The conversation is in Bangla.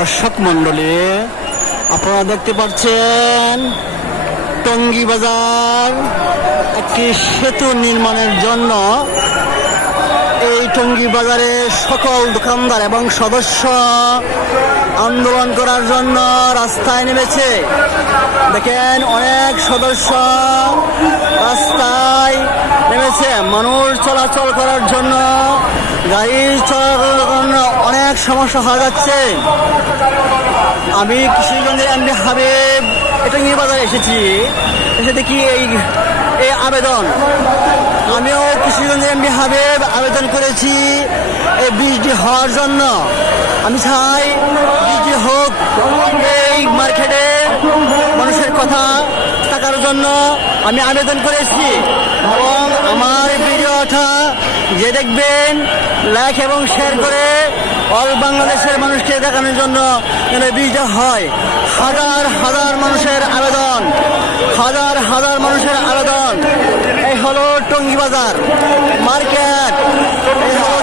দর্শক মন্ডলী, আপনারা দেখতে পাচ্ছেন টঙ্গী বাজার একটি সেতু নির্মাণের জন্য এই টঙ্গী বাজারে সকল দোকানদার এবং সদস্য আন্দোলন করার জন্য রাস্তায় নেমেছে। দেখেন অনেক সদস্য রাস্তায় নেমেছে। মানুষ চলাচল করার জন্য, গাড়ি চলাচলের জন্য অনেক সমস্যা হয়ে যাচ্ছে। আমি কিশোরগঞ্জের এমডি হাবিব টঙ্গী বাজারে এসেছি, এসে দেখি এই আবেদন। আমিও কিশোরগঞ্জের এমডি হাবিব আবেদন করেছি এই ব্রিজটি হওয়ার জন্য। আমি চাই ব্রিজটি হোক। এই মার্কেটে মানুষের কথা থাকার জন্য আমি আবেদন করেছি এবং আমার ভিডিওটা যে দেখবেন লাইক এবং শেয়ার করে অল বাংলাদেশের মানুষকে দেখানোর জন্য যেন ব্রিজটা হয়। হাজার হাজার মানুষের আবেদন, হাজার হাজার মানুষের আবেদন। এই হলো টঙ্গী বাজার মার্কেট, এই হলো